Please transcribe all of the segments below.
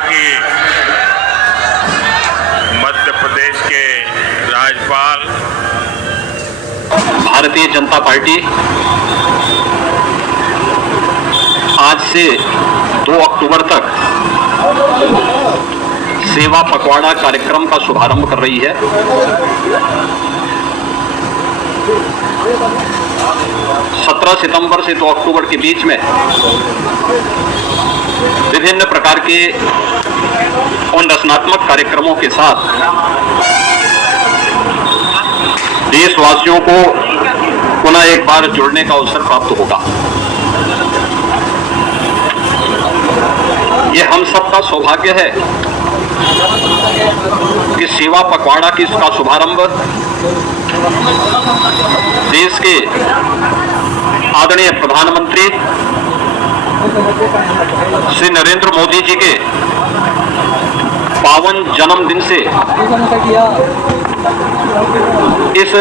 कि मध्य प्रदेश के राज्यपाल भारतीय जनता पार्टी आज से 2 अक्टूबर तक सेवा पखवाड़ा कार्यक्रम का शुभारंभ कर रही है। 17 सितंबर से 2 अक्टूबर के बीच में विभिन्न प्रकार के उन रचनात्मक कार्यक्रमों के साथ देशवासियों को पुनः एक बार जुड़ने का अवसर प्राप्त होगा। ये हम सबका सौभाग्य है कि सेवा पखवाड़ा की इसका शुभारंभ देश के आदरणीय प्रधानमंत्री श्री नरेंद्र मोदी जी के पावन जन्मदिन से इस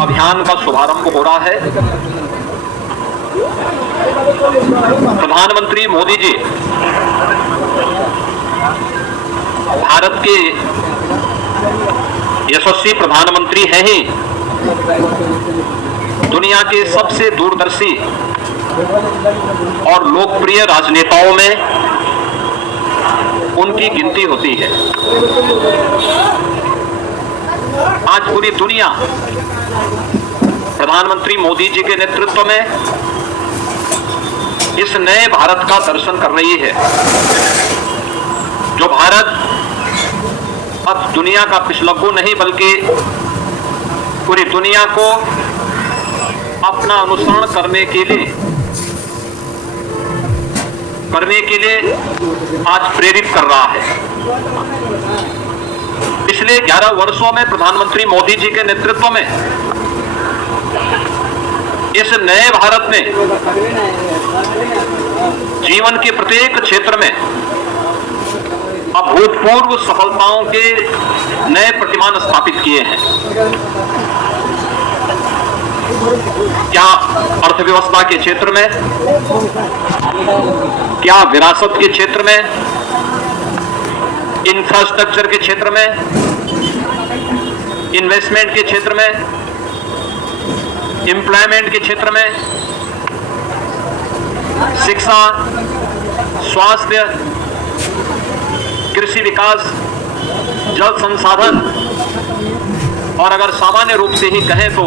अभियान का शुभारंभ हो रहा है। प्रधानमंत्री मोदी जी भारत के यशस्वी प्रधानमंत्री हैं ही, दुनिया के सबसे दूरदर्शी और लोकप्रिय राजनेताओं में उनकी गिनती होती है। आज पूरी दुनिया प्रधानमंत्री मोदी जी के नेतृत्व में इस नए भारत का दर्शन कर रही है, जो भारत अब दुनिया का पिछलग्गू नहीं बल्कि पूरी दुनिया को अपना अनुसरण करने के लिए आज प्रेरित कर रहा है। पिछले 11 वर्षों में प्रधानमंत्री मोदी जी के नेतृत्व में इस नए भारत ने जीवन के प्रत्येक क्षेत्र में अभूतपूर्व सफलताओं के नए प्रतिमान स्थापित किए हैं। क्या अर्थव्यवस्था के क्षेत्र में, क्या विरासत के क्षेत्र में, इंफ्रास्ट्रक्चर के क्षेत्र में, इन्वेस्टमेंट के क्षेत्र में, एम्प्लॉयमेंट के क्षेत्र में, शिक्षा, स्वास्थ्य, कृषि विकास, जल संसाधन और अगर सामान्य रूप से ही कहें तो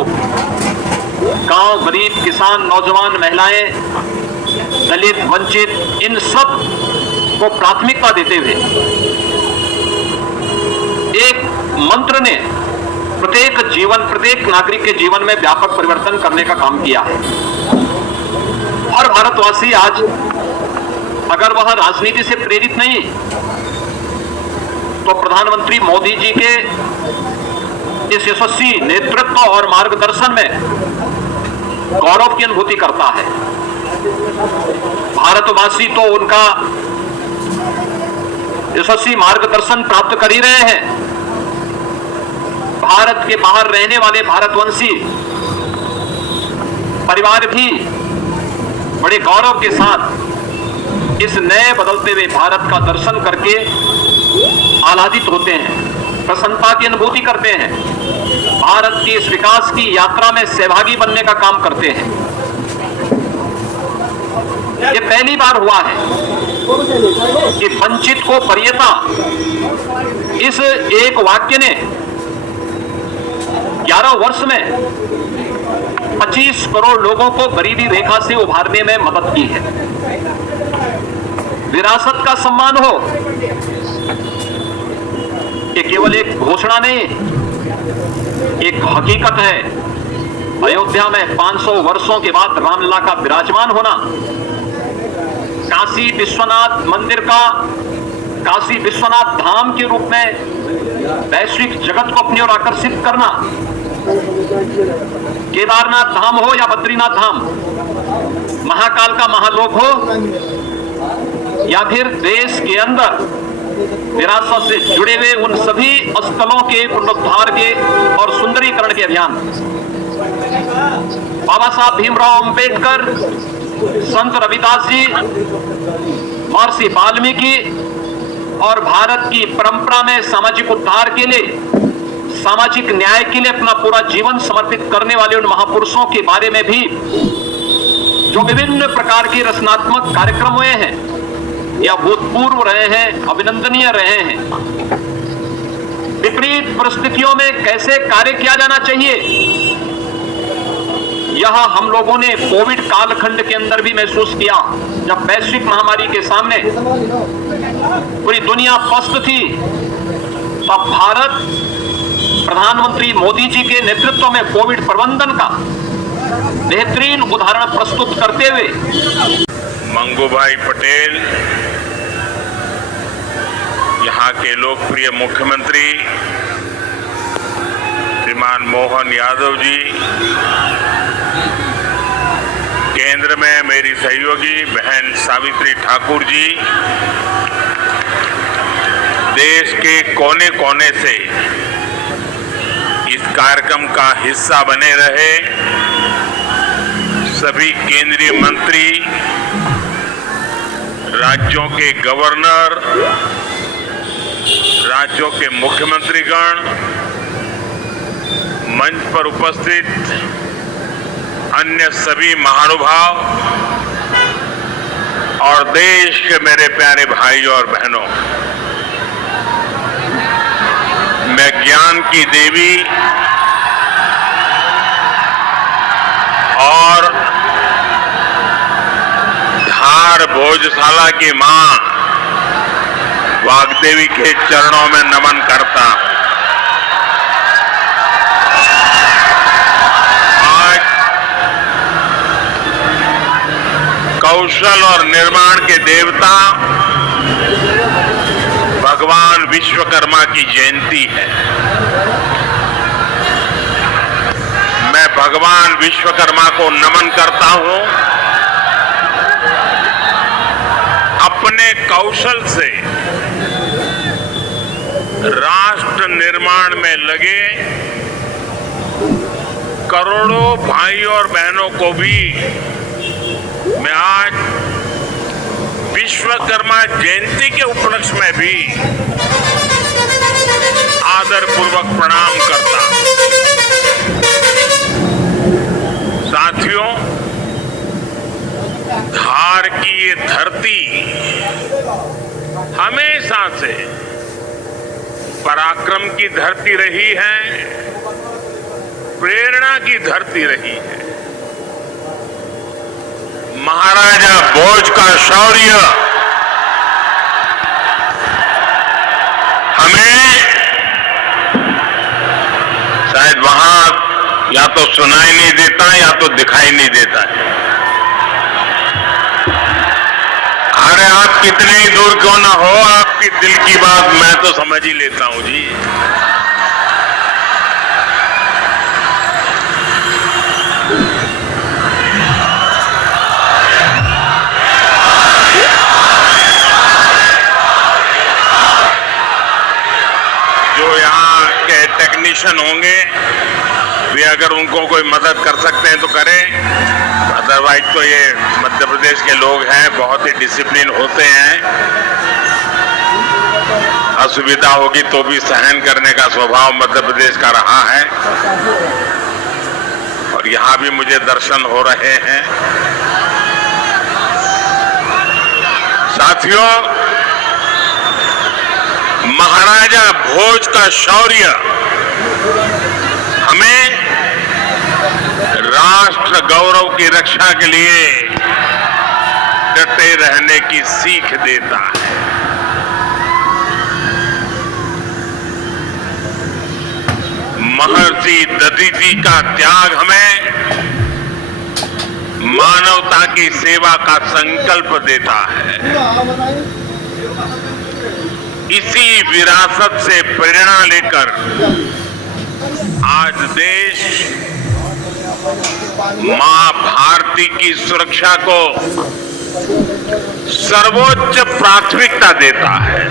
गांव, गरीब, किसान, नौजवान, महिलाएं, दलित, वंचित, इन सब को प्राथमिकता देते हुए एक मंत्र ने प्रत्येक नागरिक के जीवन में व्यापक परिवर्तन करने का काम किया है। हर भारतवासी आज अगर वह राजनीति से प्रेरित नहीं तो प्रधानमंत्री मोदी जी के इस यशस्वी नेतृत्व और मार्गदर्शन में गौरव की अनुभूति करता है। भारतवासी तो उनका यशस्वी मार्गदर्शन प्राप्त कर ही रहे हैं। भारत के बाहर रहने वाले भारतवंशी परिवार भी बड़े गौरव के साथ इस नए बदलते हुए भारत का दर्शन करके आह्लादित होते हैं, प्रसन्नता की अनुभूति करते हैं, भारत की इस विकास की यात्रा में सहभागी बनने का काम करते हैं। ये पहली बार हुआ है कि वंचित को वरीयता इस एक वाक्य ने 11 वर्ष में 25 करोड़ लोगों को गरीबी रेखा से उभारने में मदद की है। विरासत का सम्मान हो, ये केवल एक घोषणा नहीं, एक हकीकत है। अयोध्या में 500 वर्षों के बाद रामलला का विराजमान होना, काशी विश्वनाथ मंदिर का काशी विश्वनाथ धाम के रूप में वैश्विक जगत को अपनी ओर आकर्षित करना, केदारनाथ धाम हो या बद्रीनाथ धाम, महाकाल का महालोक हो या फिर देश के अंदर विरासत से जुड़े हुए उन सभी स्थलों के पुनरुद्धार के और सुंदरीकरण के अभियान, बाबा साहब भीमराव अंबेडकर, संत रविदास जी, महर्षि वाल्मीकि, और भारत की परंपरा में सामाजिक उद्धार के लिए, सामाजिक न्याय के लिए अपना पूरा जीवन समर्पित करने वाले उन महापुरुषों के बारे में भी जो विभिन्न प्रकार के रचनात्मक कार्यक्रम हुए हैं या भूतपूर्व रहे हैं, अभिनंदनीय रहे हैं। विपरीत परिस्थितियों में कैसे कार्य किया जाना चाहिए, यह हम लोगों ने कोविड कालखंड के अंदर भी महसूस किया, जब वैश्विक महामारी के सामने पूरी दुनिया पस्त थी। तब भारत प्रधानमंत्री मोदी जी के नेतृत्व में कोविड प्रबंधन का बेहतरीन उदाहरण प्रस्तुत करते हुए मंगूभाई पटेल, यहाँ के लोकप्रिय मुख्यमंत्री श्रीमान मोहन यादव जी, केंद्र में मेरी सहयोगी बहन सावित्री ठाकुर जी, देश के कोने कोने से इस कार्यक्रम का हिस्सा बने रहे सभी केंद्रीय मंत्री, राज्यों के गवर्नर, राज्यों के मुख्यमंत्रीगण, मंच पर उपस्थित अन्य सभी महानुभाव और देश के मेरे प्यारे भाइयों और बहनों, मैं ज्ञान की देवी और धार भोजशाला की मां वाग्देवी के चरणों में नमन करता हूं। आज कौशल और निर्माण के देवता भगवान विश्वकर्मा की जयंती है। मैं भगवान विश्वकर्मा को नमन करता हूं। अपने कौशल से राष्ट्र निर्माण में लगे करोड़ों भाई और बहनों को भी मैं आज विश्वकर्मा जयंती के उपलक्ष्य में भी आदरपूर्वक प्रणाम करता हूं। साथियों, धार की ये धरती हमेशा से पराक्रम की धरती रही है, प्रेरणा की धरती रही है। महाराजा भोज का शौर्य हमें शायद वहां या तो सुनाई नहीं देता या तो दिखाई नहीं देता है। अरे आप कितने ही दूर क्यों ना हो, आपकी दिल की बात मैं तो समझ ही लेता हूं जी। जो यहाँ के टेक्नीशियन होंगे वे अगर उनको कोई मदद कर सकते हैं तो करें, अदरवाइज तो ये मध्य प्रदेश के लोग हैं, बहुत ही डिसिप्लिन होते हैं। असुविधा होगी तो भी सहन करने का स्वभाव मध्य प्रदेश का रहा है और यहाँ भी मुझे दर्शन हो रहे हैं। साथियों, महाराजा भोज का शौर्य हमें राष्ट्र गौरव की रक्षा के लिए डटे रहने की सीख देता है। महर्षि दधीचि का त्याग हमें मानवता की सेवा का संकल्प देता है। इसी विरासत से प्रेरणा लेकर आज देश मां भारती की सुरक्षा को सर्वोच्च प्राथमिकता देता है।